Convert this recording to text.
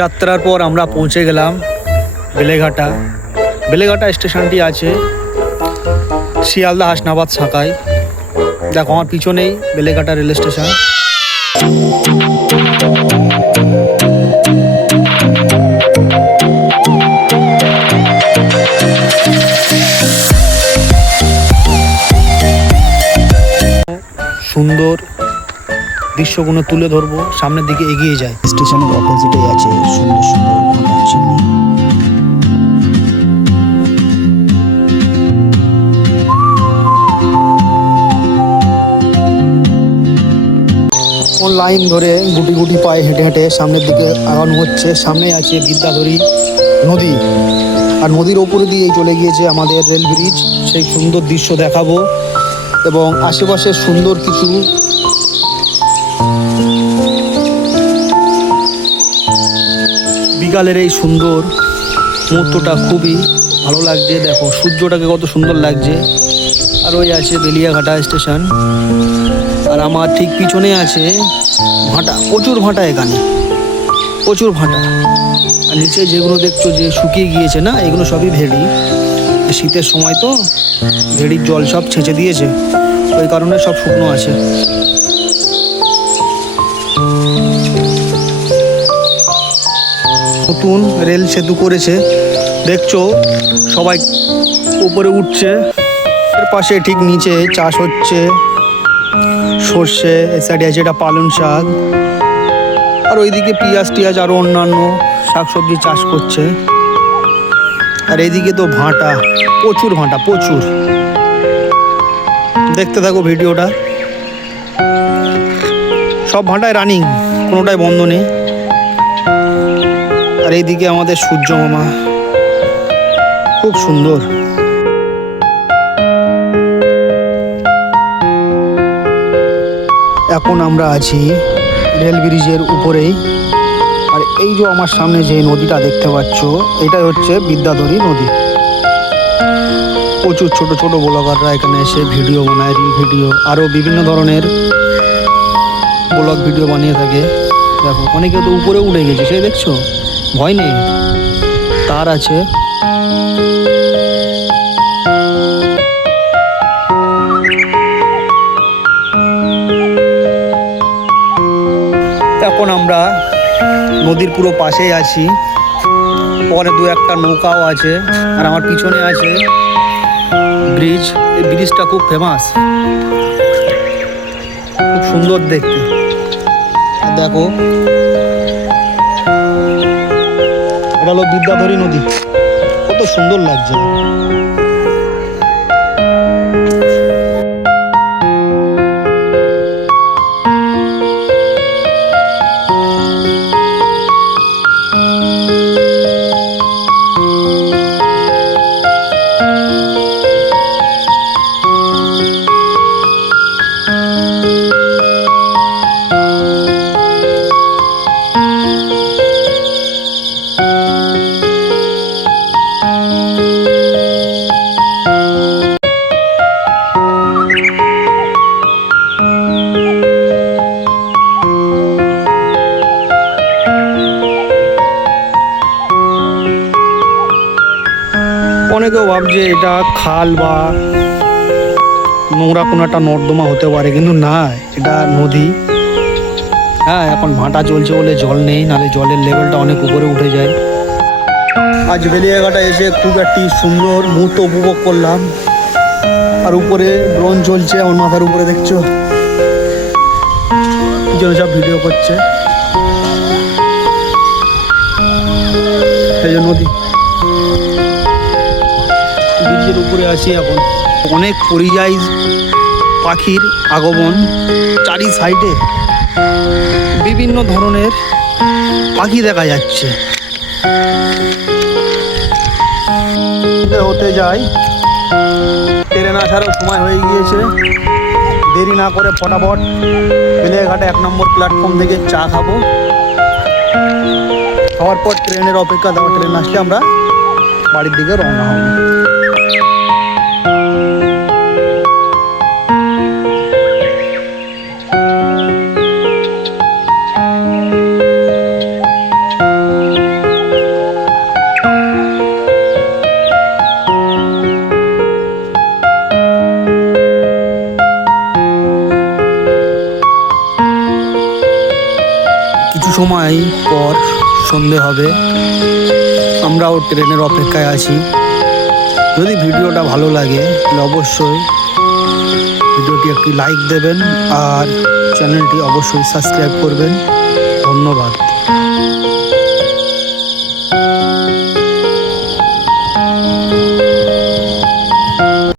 যাত্রার পর আমরা পৌঁছে গেলাম বেলেঘাটা। বেলেঘাটা স্টেশনটি আছে শিয়ালদা হাসনাবাদ শাখায়। দেখো আমার পিছনেই বেলেঘাটা রেল স্টেশন। সুন্দর দৃশ্যগুলো তুলে ধরবো, সামনের দিকে এগিয়ে যায়। স্টেশনের অপোজিটে আছে সুন্দর সুন্দর ঘটার চিমনি। লাইন ধরে গুটি গুটি পায়ে হেঁটে হেঁটে সামনের দিকে আগানো হচ্ছে। সামনে আছে বিদ্যাধরী নদী, আর নদীর ওপরে দিয়েই চলে গিয়েছে আমাদের রেল ব্রিজ। সেই সুন্দর দৃশ্য দেখাবো এবং আশেপাশে সুন্দর কিছু বিকালের এই সুন্দর মুহূর্তটা খুবই ভালো লাগছে। দেখো সূর্যটাকে কত সুন্দর লাগছে। আর ওই আছে বেলিয়াঘাটা স্টেশন, আর আমার ঠিক পিছনে আছে ভাঁটা। প্রচুর ভাঁটা, এখানে প্রচুর ভাঁটা। আর নিচে যেগুলো দেখছো যে শুকিয়ে গিয়েছে না, এগুলো সবই ভেড়ি। শীতের সময় তো ভেড়ির জল সব ছেঁচে দিয়েছে, ওই কারণে সব শুকনো আছে। নতুন রেল সেতু করেছে, দেখছো সবাই উপরে উঠছে। এর পাশে ঠিক নিচে চাষ হচ্ছে সর্ষে, এ সাইডে আছে এটা পালং শাক, আর ওইদিকে পেঁয়াজ টিয়াজ আরও অন্যান্য শাকসবজি চাষ করছে। আর এইদিকে তো ভাঁটা, প্রচুর ভাঁটা, প্রচুর। দেখতে থাকো ভিডিওটা। সব ভাঁটায় রানিং, কোনোটাই বন্ধ নেই। আর এইদিকে আমাদের সূর্য মামা, খুব সুন্দর। এখন আমরা আছি রেল ব্রিজের উপরেই। আর এই যে আমার সামনে যে নদীটা দেখতে পাচ্ছ, এটাই হচ্ছে বিদ্যাধরী নদী। প্রচুর ছোট ছোট ব্লগাররা এখানে এসে ভিডিও বানায়, রিল ভিডিও, আরও বিভিন্ন ধরনের ব্লগ ভিডিও বানিয়ে থাকে। দেখো অনেকে তো উপরে উঠে গেছে, সে দেখছো, ভয় নেই, তার আছে। এখন আমরা নদীর পুরো পাশেই আছি। পরে দু একটা নৌকাও আছে। আর আমার পিছনে আছে ব্রিজ। এই ব্রিজটা খুব ফেমাস, খুব সুন্দর দেখতে। দেখো এটা হলো বিদ্যাধরী নদী, কত সুন্দর লাগছে। অনেকেও ভাবছে এটা খাল বা নোংরা কোনো একটা নর্দমা হতে পারে, কিন্তু না, এটা নদী। হ্যাঁ, এখন ভাঁটা চলছে বলে জল নেই, নাহলে জলের লেভেলটা অনেক উপরে উঠে যায়। আজ বেলিয়াঘাটা এসে খুব একটি সুন্দর মুহূর্ত উপভোগ করলাম। আর উপরে ড্রোন চলছে আমার মাথার উপরে, দেখছো পিছনে সব ভিডিও করছে। সেই জন্য নদী ব্রিজের উপরে আছি এখন। অনেক পরিযায়ী পাখির আগমন, চারি সাইডে বিভিন্ন ধরনের পাখি দেখা যাচ্ছে। হতে যাই, ট্রেন আসারও সময় হয়ে গিয়েছে। দেরি না করে ফটাফট বেলিয়াঘাটা 1 নম্বর প্ল্যাটফর্ম থেকে চা খাবো। খাওয়ার পর ট্রেনের অপেক্ষা দেওয়া, ট্রেন আসলে আমরা বাড়ির দিকে রওনা হব। সময় পর সন্ধে হবে, আমরাও ট্রেনের অপেক্ষায় আছি। যদি ভিডিওটা ভালো লাগে তাহলে অবশ্যই ভিডিওটি একটি লাইক দেবেন আর চ্যানেলটি অবশ্যই সাবস্ক্রাইব করবেন। ধন্যবাদ।